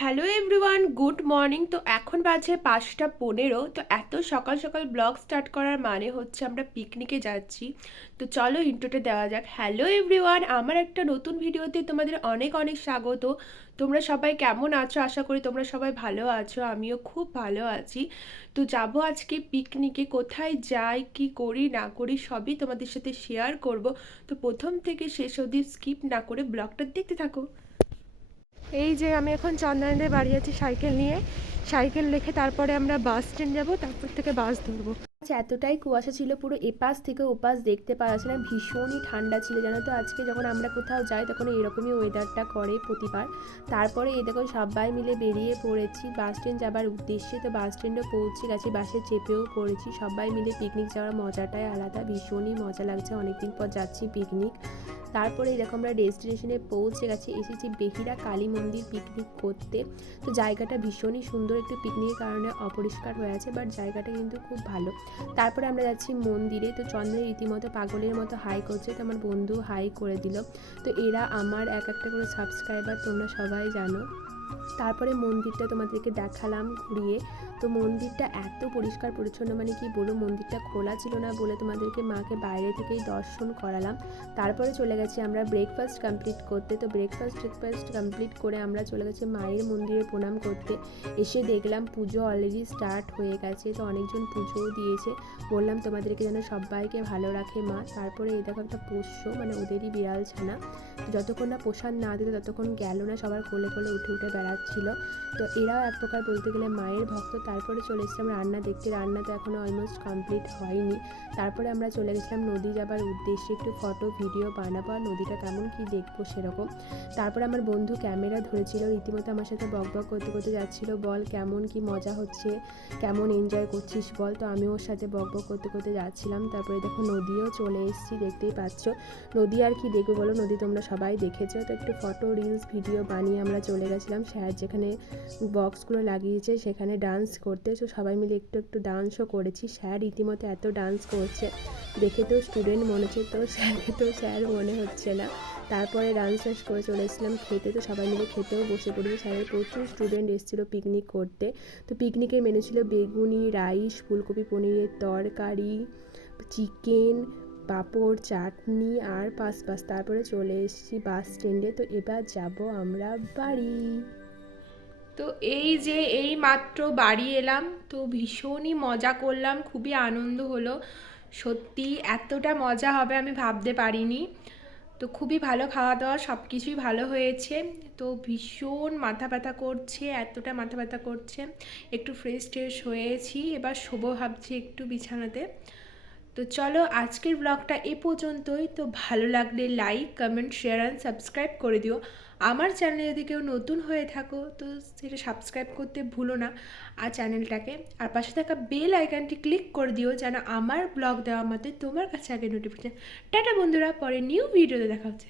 Hello everyone, good morning. তো এখন বাজে পাঁচটা পনেরো। তো এত সকাল সকাল ব্লগ স্টার্ট করার মানে হচ্ছে আমরা পিকনিকে যাচ্ছি। তো চলো ইন্টোটা দেওয়া যাক। হ্যালো এভরিওয়ান, আমার একটা নতুন ভিডিওতে তোমাদের অনেক অনেক স্বাগত। তোমরা সবাই কেমন আছো? আশা করি তোমরা সবাই ভালো আছো, আমিও খুব ভালো আছি। তো যাব আজকে পিকনিকে। কোথায় যাই, কি করি, না করি সবই তোমাদের সাথে শেয়ার করব। তো প্রথম থেকে শেষ অবধি স্কিপ না করে ব্লগটা দেখতে থাকো। এই যে আমি এখন চন্দনাদের বাড়ি আছি সাইকেল নিয়ে। সাইকেল রেখে তারপরে আমরা বাস স্ট্যান্ড যাব, তারপর থেকে বাস ধরবো। আচ্ছা এতটাই কুয়াশা ছিল, পুরো এপাশ থেকে ওপাশ দেখতে পাওয়া যাচ্ছে না, ভীষণই ঠান্ডা ছিল জানো তো। আজকে যখন আমরা কোথাও যাই, তখন এরকমই ওয়েদারটা করে প্রতিবার। তারপরে এই দেখো সবাই মিলে বেরিয়ে পড়েছি বাস স্ট্যান্ড যাবার উদ্দেশ্যে। তো বাস স্ট্যান্ডে পৌঁছে গেছি, বাসে চেপেও পড়েছি। সবাই মিলে পিকনিক যাওয়ার মজাটাই আলাদা, ভীষণই মজা লাগছে। অনেকদিন পর যাচ্ছি পিকনিক তারপরে এরকম আমরা ডেস্টিনেশনে পৌঁছে গেছি, এসেছি বেহিরা কালী মন্দির পিকনিক করতে। তো জায়গাটা ভীষণই সুন্দর, একটু পিকনিকের কারণে অপরিষ্কার হয়ে আছে বাট জায়গাটা কিন্তু খুব ভালো। তারপরে আমরা যাচ্ছি মন্দিরে, তো চন্দ্র রীতিমতো পাগলের মতো হাই করছে, তো আমার বন্ধু হাই করে দিল। তো এরা আমার এক একটা করে সাবস্ক্রাইবার তোমরা সবাই জানো। তারপরে মন্দিরটা তোমাদেরকে দেখালাম ঘুরিয়ে। তো মন্দিরটা এত পরিষ্কার পরিচ্ছন্ন মানে কি বলো মন্দিরটা খোলা ছিল না বলে তোমাদেরকে মাকে বাইরে থেকেই দর্শন করালাম। তারপরে চলে গেছি আমরা ব্রেকফাস্ট কমপ্লিট করতে। তো ব্রেকফাস্ট ব্রেকফাস্ট কমপ্লিট করে আমরা চলে গেছি মায়ের মন্দিরে প্রণাম করতে। এসে দেখলাম পুজো অলরেডি স্টার্ট হয়ে গেছে, তো অনেকজন পুজোও দিয়েছে। বললাম তোমাদেরকে যেন সবাইকে ভালো রাখে মা। তারপরে এই দেখো একটা পোষ্য মানে ওদেরই বিড়াল ছানা। যতক্ষণ না প্রসাদ না দিল, ততক্ষণ গেল না সবার কোলে কোলে উঠে উঠে বেড়াচ্ছিল। তো এরাও এক প্রকার বলতে গেলে মায়ের ভক্ত। তারপরে চলে এসেছিলাম রান্না দেখতে। রান্না তো এখনও অলমোস্ট কমপ্লিট হয়নি। তারপরে আমরা চলে গেছিলাম নদী যাবার উদ্দেশ্যে। একটু ফটো ভিডিও বানাবো আর নদীটা কেমন কি দেখব সেরকম। তারপরে আমার বন্ধু ক্যামেরা ধরেছিল। রীতিমতো আমার সাথে বক বক করতে করতে যাচ্ছিল। বল কেমন কি মজা হচ্ছে? কেমন এনজয় করছিস বল? তো আমি ওর সাথে বক বক করতে করতে যাচ্ছিলাম। তারপরে দেখো নদীও চলে এসেছি, দেখতেই পাচ্ছ। নদী আর কি দেখব বলো? নদী তোমরা সবাই দেখেছ। তো একটু ফটো রিলস ভিডিও বানিয়ে আমরা চলে গেছিলাম। স্যার যেখানে বক্সগুলো লাগিয়েছে, সেখানে ডান্স করতে। তো সবাই মিলে একটু একটু ডান্সও করেছি। স্যার রীতিমতো এত ডান্স করছে। দেখে তো স্টুডেন্ট মনে হচ্ছে, তো স্যারকে তো স্যার মনে হচ্ছে না। তারপরে ডান্স টান্স করে চলে এসেছিলাম খেতে। তো সবাই মিলে খেতেও বসে পড়েছি। স্যারের প্রচুর স্টুডেন্ট এসেছিল পিকনিক করতে। তো পিকনিকের মেনু ছিল বেগুনি রাইস ফুলকপি, পনিরের তরকারি চিকেন পাঁপড়, চাটনি আর পাস পাস তারপরে চলে এসেছি বাস স্ট্যান্ডে তো এবার যাব আমরা বাড়ি। তো এই যে এই মাত্র বাড়ি এলাম। তো ভীষণই মজা করলাম। খুবই আনন্দ হলো। সত্যি এতটা মজা হবে আমি ভাবতে পারিনি। তো খুবই ভালো খাওয়া দাওয়া সব কিছুই ভালো হয়েছে। তো ভীষণ মাথা ব্যথা করছে, এতটা মাথা ব্যথা করছে। একটু ফ্রেশ ট্রেশ হয়েছি। এবার শোবো ভাবছি একটু বিছানাতে। তো চলো আজকের ব্লগটা এ পর্যন্তই। তো ভালো লাগলে like comment share and subscribe করে দিও। আমার চ্যানেলে যদি কেউ নতুন হয়ে থাকো, তো সেটা সাবস্ক্রাইব করতে ভুলো না। আর চ্যানেলটাকে আর পাশে থাকা বেল আইকনটি ক্লিক করে দিও যেন আমার ব্লগ দেওয়া মতে তোমার কাছে আগে নোটিফিকেশান টাটা বন্ধুরা, পরে নিউ ভিডিওতে দেখা হচ্ছে।